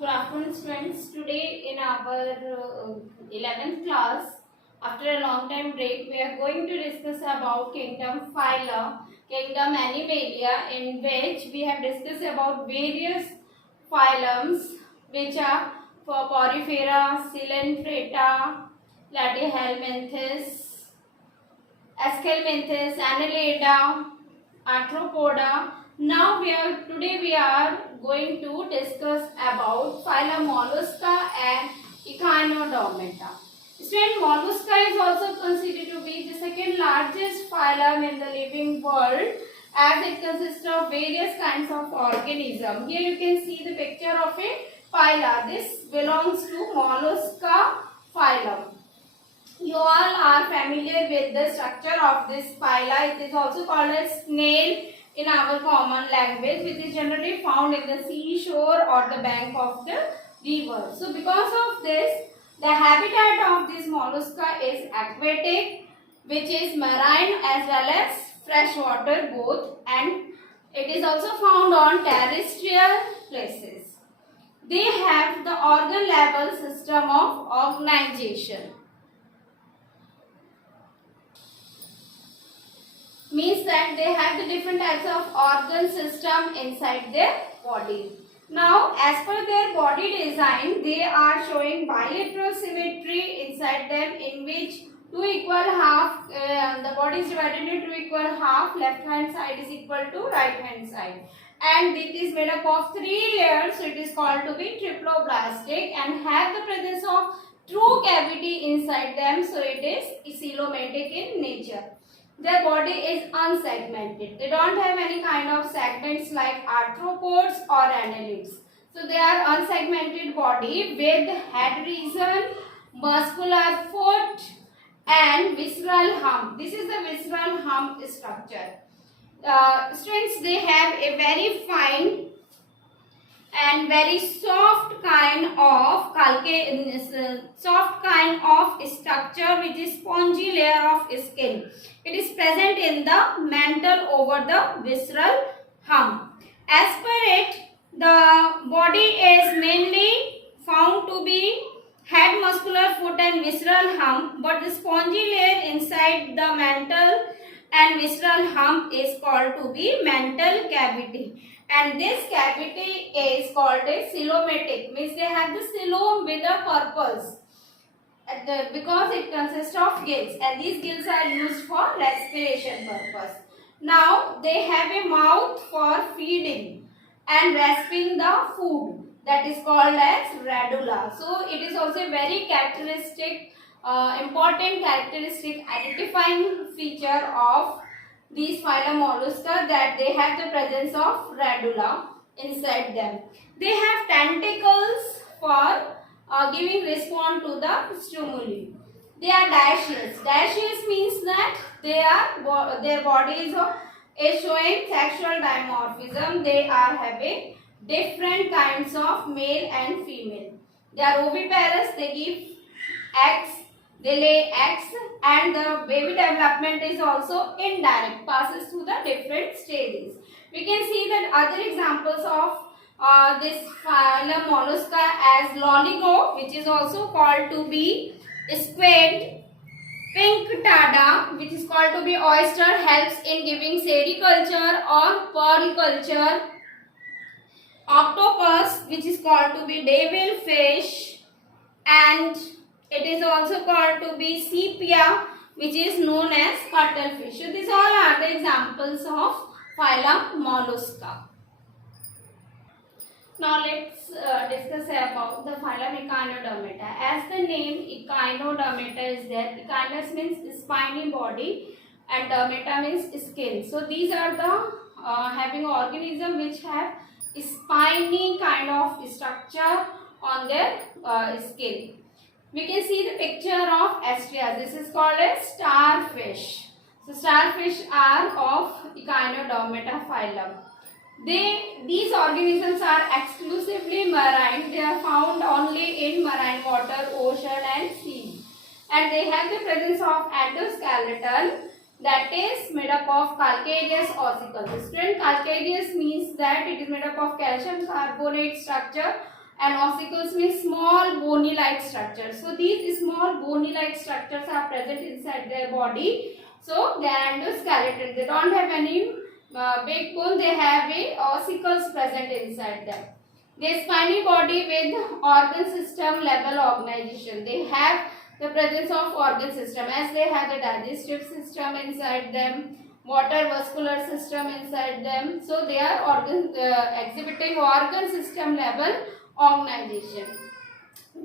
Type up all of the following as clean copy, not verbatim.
Good afternoon, students. Today in our 11th class, after a long time break, we are going to discuss about kingdom Phyla, kingdom Animalia, in which we have discussed about various phylums which are for Porifera, Coelenterata, Platyhelminthes, Aschelminthes, Annelida, Arthropoda. Now today we are going to discuss about phylum Mollusca and Echinodermata. Student, Mollusca is also considered to be the second largest phylum in the living world, as it consists of various kinds of organism. Here you can see the picture of a phyla. This belongs to Mollusca phylum. You all are familiar with the structure of this phyla. It is also called as snail in our common language, which is generally found in the seashore or the bank of the river. So because of this, the habitat of this mollusca is aquatic, which is marine as well as freshwater both, and it is also found on terrestrial places. They have the organ level system of organization. Means that they have the different types of organ system inside their body. Now, as per their body design, they are showing bilateral symmetry inside them, in which two equal half, the body is divided into two equal half, left hand side is equal to right hand side. And it is made up of three layers, so it is called to be triploblastic, and have the presence of true cavity inside them, so it is coelomatic in nature. Their body is unsegmented. They don't have any kind of segments like arthropods or annelids. So they are unsegmented body with head region, muscular foot and visceral hump. This is the visceral hump structure. Students, they have a very fine and very soft kind of structure, which is spongy layer of skin. It is present in the mantle over the visceral hump. As per it, the body is mainly found to be head, muscular foot and visceral hump, but the spongy layer inside the mantle and visceral hump is called to be mantle cavity. And this cavity is called a coelomatic, means they have the coelom with a purpose, because it consists of gills, and these gills are used for respiration purpose. Now they have a mouth for feeding and rasping the food, that is called as radula. So it is also a very characteristic, important characteristic identifying feature of these phylum mollusca, that they have the presence of radula inside them. They have tentacles for giving response to the stimuli. They are dioecious. Dioecious means that their bodies is showing sexual dimorphism. They are having different kinds of male and female. They are oviparous. They give eggs. They lay eggs, and the baby development is also indirect, passes through the different stages. We can see that other examples of this phylum mollusca as loligo, which is also called to be squid, pink tada, which is called to be oyster, helps in giving sericulture or pearl culture, octopus, which is called to be devil fish, and it is also called to be sepia, which is known as cuttlefish. So these all are the examples of phylum mollusca. Now let's discuss about the phylum Echinodermata. As the name Echinodermata is there, echinus means spiny body and dermata means skin. So these are the having organism which have spiny kind of structure on their skin. We can see the picture of Astrea. This is called as starfish. So starfish are of Echinodermata phylum. These organisms are exclusively marine. They are found only in marine water, ocean and sea. And they have the presence of endoskeleton, that is made up of calcareous ossicles. Student, calcareous means that it is made up of calcium carbonate structure and ossicles means small bony-like structures. So these small bony-like structures are present inside their body. So they are endoskeleton. They don't have any big bone. They have a ossicles present inside them. Their spiny body with organ system level organization. They have the presence of organ system, as they have the digestive system inside them, water vascular system inside them. So they are exhibiting organ system level organization.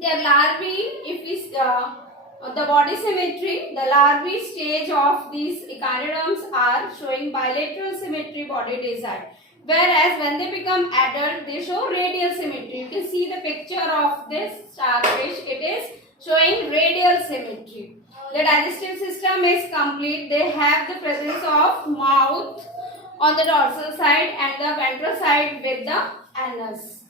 Their larvae, if we the body symmetry, the larvae stage of these echinoderms are showing bilateral symmetry body design. Whereas when they become adult, they show radial symmetry. You can see the picture of this starfish. It is showing radial symmetry. The digestive system is complete. They have the presence of mouth on the dorsal side and the ventral side with the anus.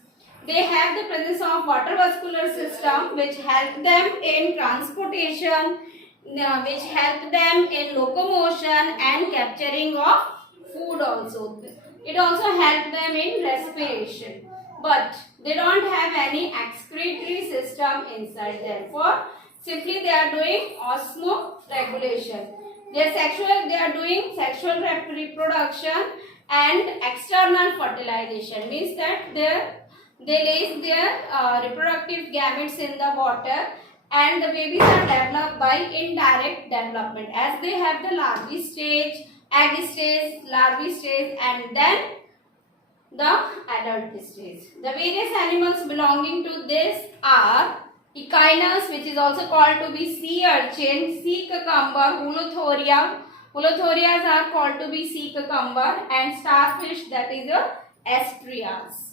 They have the presence of water vascular system, which help them in transportation, which help them in locomotion and capturing of food also. It also helps them in respiration, but they don't have any excretory system inside. Therefore, simply they are doing osmoregulation. They are doing sexual reproduction and external fertilization. Means that they lay their reproductive gametes in the water, and the babies are developed by indirect development, as they have the larvae stage, egg stage, larvae stage, and then the adult stage. The various animals belonging to this are echinus, which is also called to be sea urchin, sea cucumber, Houlothoria. Houlothorias are called to be sea cucumber, and starfish, that is a estrias.